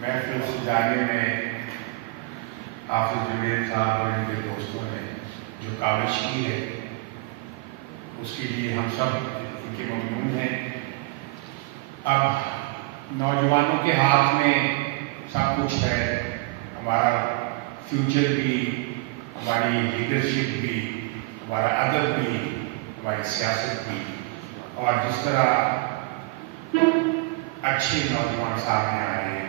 محفل سجانے میں حافظ جنید صاحب اور ان کے دوستوں نے جو کاوش کی ہے اس کے لیے ہم سب ان کے ممنون ہیں۔ اب نوجوانوں کے ہاتھ میں سب کچھ ہے، ہمارا فیوچر بھی، ہماری لیڈرشپ بھی، ہمارا ادب بھی، ہماری سیاست بھی، اور جس طرح اچھے نوجوان سامنے آ رہے ہیں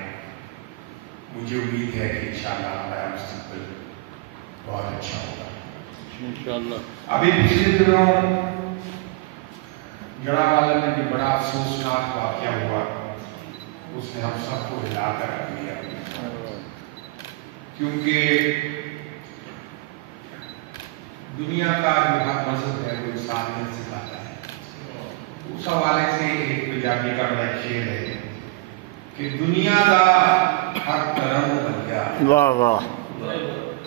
مجھے امید ہے کہ انشاءاللہ ہمارا مستقبل بہت اچھا ہوگا انشاءاللہ۔ ابھی پچھلے دنوں جڑا والا میں جو بڑا افسوسناک واقعہ ہوا اس نے ہم سب کو ہلا کر رکھ دیا، کیونکہ دنیا کا جو حق مذہب ہے وہ انسانیت سکھاتا ہے۔ اس حوالے سے ایک پنجابی کا بڑا شعر ہے کہ دنیا دا ہر طرح بندیا، واہ واہ،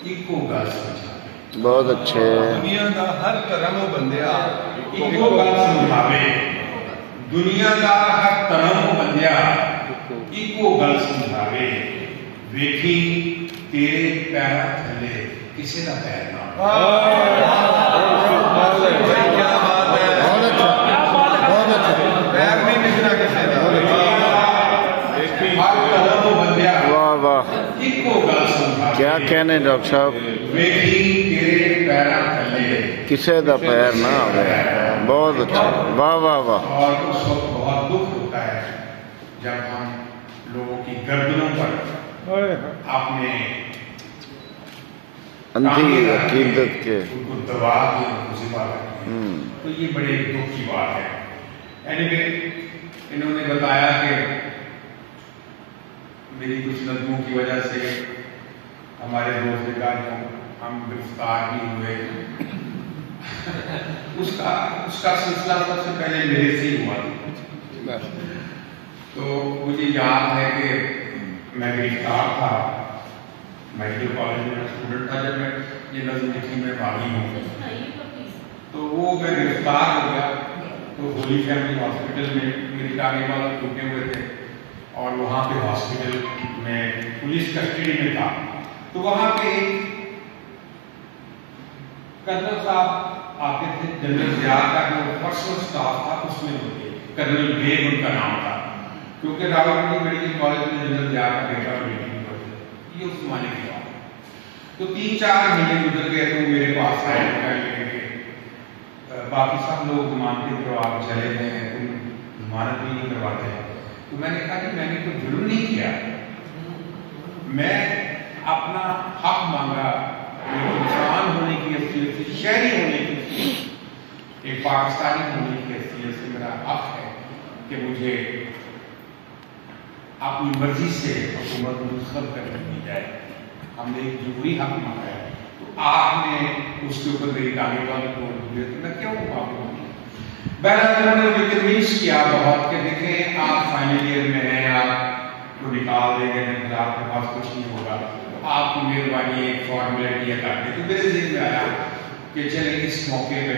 ایکو گل سمجھا، بہت اچھے۔ دنیا دا ہر طرح بندیا ایکو گل سمجھاوے، دنیا دا ہر طرح بندیا ایکو گل سمجھاوے، ویکھی تیرے پیراں تھلے کسے دا پیر نہ کیا کہنے ڈاکٹر صاحب، کسے دا پیر نہ آوے، بہت اچھا، واہ واہ واہ۔ اور اس وقت بہت دکھ ہوتا ہے جب ہم لوگوں کی گردنوں پر اپنے اندھی عقیدت کے ان کو دبا کے ان کو ذبح کرتے ہیں، تو یہ بڑے دکھ کی بات ہے۔ اینیوے انہوں نے بتایا کہ میری کچھ نظموں کی وجہ سے ہمارے دوست نے کہا جو ہم گرفتار بھی ہوئے، اس کا سلسلہ سب سے پہلے میرے سے ہی ہوا۔ تو مجھے یاد ہے کہ میں گرفتار تھا، میڈیکل کالج میں اسٹوڈنٹ تھا جب میں یہ نظم لکھی میں باغی ہوں، تو وہ میں گرفتار ہو گیا تو ہولی فیملی ہاسپٹل میں میری ٹانگیں والا ٹوٹے ہوئے تھے اور وہاں پہ ہاسپٹل میں پولیس کسٹڈی میں تھا، تو وہاں پہ کرنل صاحب آتے تھے، جنرل ضیاء کا جو پرسنل سٹاف تھا اس میں ہوتے، کرنل بیگ ان کا نام تھا، کیونکہ راولپنڈی میڈیکل کالج میں جنرل ضیاء کا بیٹا اور بیٹی ہوتے، یہ اس زمانے کی بات۔ تو 3-4 مہینے گزر گئے تو میرے پاس آئے کہ باقی سب لوگ ضمانت کرو آپ چلے گئے ہیں، تم ضمانت بھی نہیں کرواتے۔ تو میں نے کہا کہ میں نے کوئی جرم نہیں کیا، میں اپنا حق مانگا، انسان ہونے کی حیثیت سے، شہری ہونے کی حیثیت سے، ایک پاکستانی ہونے کی حیثیت سے میرا حق ہے کہ مجھے اپنی مرضی سے حکومت منتخب کرنے دی جائے، ہم نے ایک جمہوری حق مانگا ہے، تو آپ نے اس کے اوپر میری ٹانگیں والی توڑ دی تو میں کیوں معافی مانگوں؟ بہرحال انہوں نے مجھے کنوینس کیا بہت کہ دیکھیں آپ فائنل ایئر میں ہیں، آپ کو نکال دیں گے، پھر آپ کے پاس کچھ نہیں ہوگا، تو آپ کی مہربانی ایک فارمیلٹی ادا کر دیں۔ تو میرے ذہن میں آیا کہ چلیں اس موقع پہ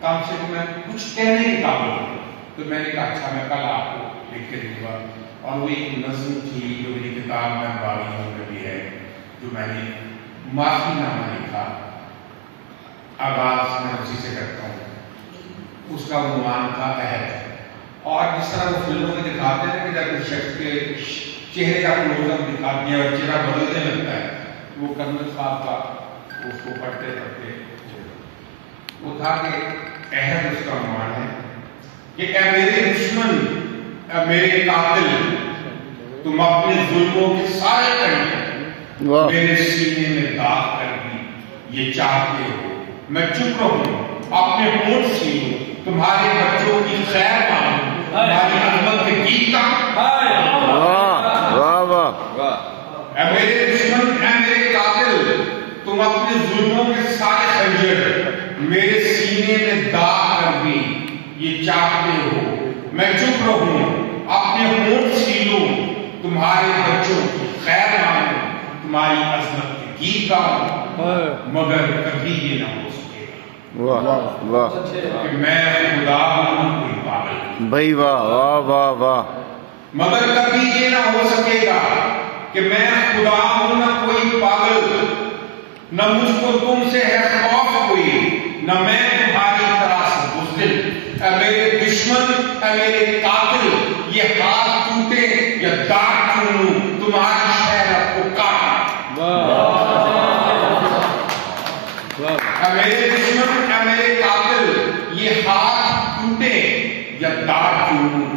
کم سے کم میں کچھ کہنے کے قابل ہوں، تو میں نے کہا اچھا میں کل آپ کو لکھ کے دوں گا، اور وہ ایک نظم تھی جو میری کتاب میں باغی ہوں میں بھی ہے، جو میں نے معافی نامہ لکھا، آغاز میں اسی سے کرتا ہوں، اس کا عنوان تھا عہد۔ اور جس طرح وہ فلموں میں دکھاتے ہیں کہ جب اس شخص کے چہرے کا کلوز اپ دکھاتے ہیں اور چہرہ بدلنے لگتا ہے، وہ کرنل صاحب کا اس کو پڑھتے پڑھتے وہ تھا کہ عہد اس کا عنوان ہے کہ اے میرے دشمن، اے میرے قاتل، تم اپنے ظلموں کے سارے کنڈے میرے سینے میں داغ کر دی یہ چاہتے ہو، میں چپ رہوں اپنے ہونٹ سیوں، تمہارے بچوں کی خیر مانوں، تمہاری عظمت کے گیت کا۔ واہ واہ۔ اے میرے دشمن، اے میرے قاتل، تم اپنے ظلموں کے سارے خنجر میرے سینے میں داغ کر دی یہ چاہتے ہو، میں چپ رہوں اپنے ہونٹ سیوں، تمہارے بچوں کی خیر مانوں، تمہاری عظمت کے گیت گاؤں، مگر کبھی یہ نہ ہو سکے واہ واہ کہ میں خدا ہوں کوئی پاگل، بھائی واہ واہ واہ واہ، مگر کبھی یہ یہ نہ ہو سکے گا کہ میں خدا ہوں نہ کوئی پاگل، نہ مجھ کو تم سے ہے خوف کوئی، نہ میں تمہاری طرح سے بزدل۔ اے میرے دشمن، اے میرے قاتل، یہ ہاتھ ٹوٹے یا داغ کیوں لوں، تمہاری شہرت کو کاٹ۔ اے میرے دشمن، اے میرے قاتل، یہ ہاتھ ٹوٹے یا داغ کیوں لوں،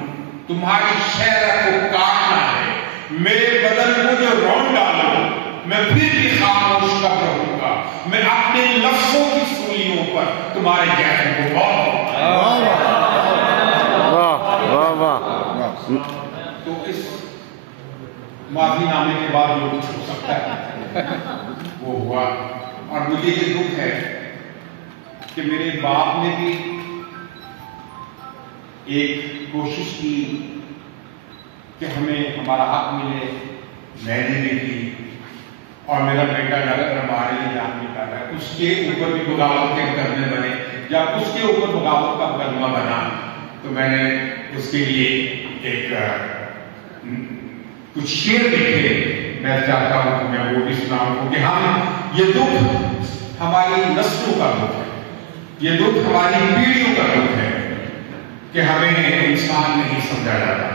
تمہاری شہرت کو کاٹنا ہے۔ میرے بدن کو جو رون ڈالو، میں پھر بھی خاموش کب رہوں گا، میں اپنے لفظوں کی سولیوں پر تمہارے جیسے کو بہت۔ واہ واہ۔ تو اس معافی نامے کے بعد جو کچھ ہو سکتا ہے وہ ہوا، اور مجھے یہ دکھ ہے کہ میرے باپ نے بھی ایک کوشش کی کہ ہمیں ہمارا حق ملے، میں نے بھی کی، اور میرا بیٹا ہمارے لیے جان بھی کر رہا ہے۔ اس کے اوپر بھی بغاوت کے مقدمے بنے، جب اس کے اوپر بغاوت کا مقدمہ بنا تو میں نے اس کے لیے ایک کچھ شعر لکھے، میں چاہتا ہوں کہ میں وہ بھی سناؤں کہ ہم یہ دکھ ہماری نسلوں کا دکھ ہے، یہ دکھ ہماری پیڑھیوں کا دکھ ہے کہ ہمیں انسان نہیں سمجھا جاتا۔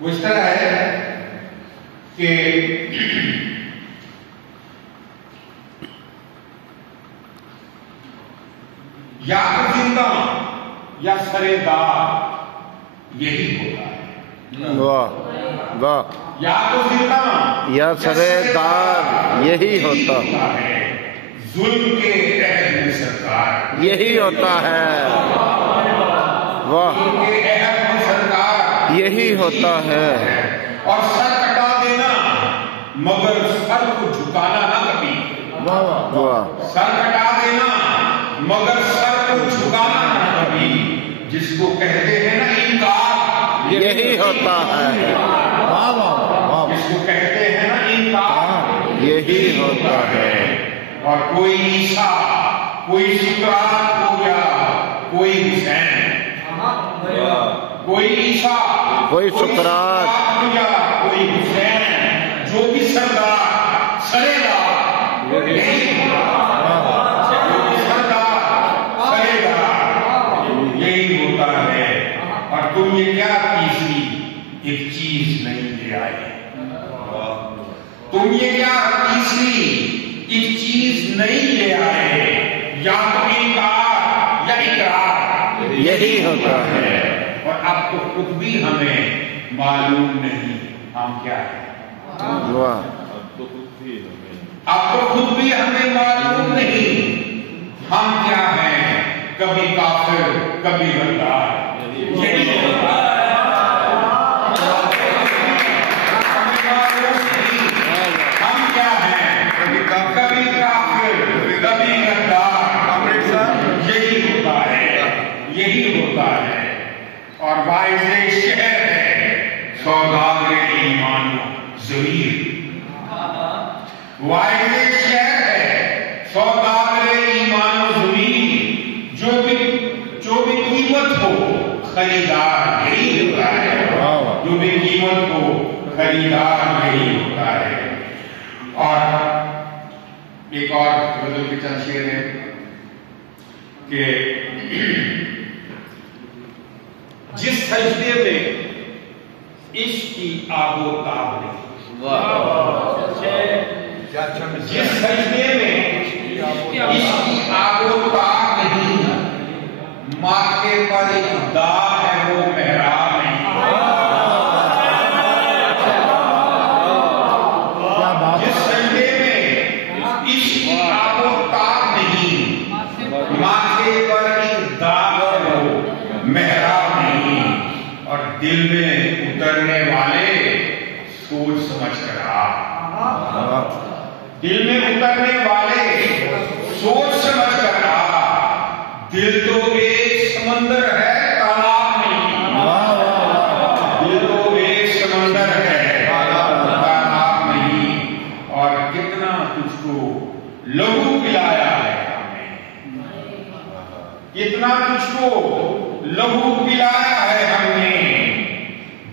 وہ اس طرح ہے کہ یا تو زندہ یا سرے دار یہی ہوتا ہے۔ واہ واہ۔ یا تو زندہ یا سرے دار یہی ہوتا ہے، ظلم کے عہد میں سرکار یہی ہوتا ہے۔ واہ، ظلم کے عہد میں سرکار یہی ہوتا ہے۔ اور سر کٹا دینا مگر سر کو جھکانا نہ کبھی۔ واہ، سر کٹا دینا مگر سر کو جھکانا نہ کبھی، جس کو کہتے ہیں نا انکار یہی ہوتا ہے۔ جس کو کہتے ہیں نا انکار یہی ہوتا ہے۔ اور کوئی عیسیٰ، کوئی سقراط ہو گیا، کوئی حسین، کوئی عیسیٰ، کوئی سقراط ہو گیا، کوئی حسین، جو بھی سردار سرے دار جو بھی سردار سرے دار یہی ہوتا ہے۔ اور تم یہ کیا تیسری ایک چیز نہیں لے آئے، تم یہ کیا تیسری ایک چیز نہیں لے آئے، یا تو انکار یا اقرار یہی ہوتا ہے۔ اور اب تو خود بھی ہمیں معلوم نہیں ہم کیا ہیں۔ واہ، اب تو خود بھی ہمیں معلوم نہیں ہم کیا ہیں، کبھی کافر کبھی غدار یہی ہوتا ہے۔ ہم کیا ہیں، کبھی کافر کبھی غدار، یہی ہوتا ہے، یہی ہوتا ہے۔ اور باعث شہر ہے سوداگر ایمان ضمیر، واحد شہر ہے سوداگر ایمان و ضمیر، جو بھی قیمت ہو خریدار یہی ہوتا ہے، جو بھی قیمت ہو خریدار یہی ہوتا ہے۔ اور ایک اور غزل کے چند شعر ہیں کہ جس سجدے میں عشق کی آب و تاب نہیں، جس سجدے میں عشق کی آب و تاب نہیں، ماتھے پر ایک داغ ہے وہ محراب نہیں۔ جس سجدے میں عشق کی آب و تاب نہیں، ماتھے پر ایک داغ ہے وہ محراب نہیں، اور دل میں اترنے والے سوچ سمجھ کر آ، دل میں اترنے والے سوچ سمجھ کر آ، دل تو ایک سمندر ہے تالاب نہیں، دل تو ایک سمندر ہے تالاب نہیں، اور کتنا تجھ کو لہو پلایا ہے ہم نے، کتنا تجھ کو لہو پلایا ہے ہم نے،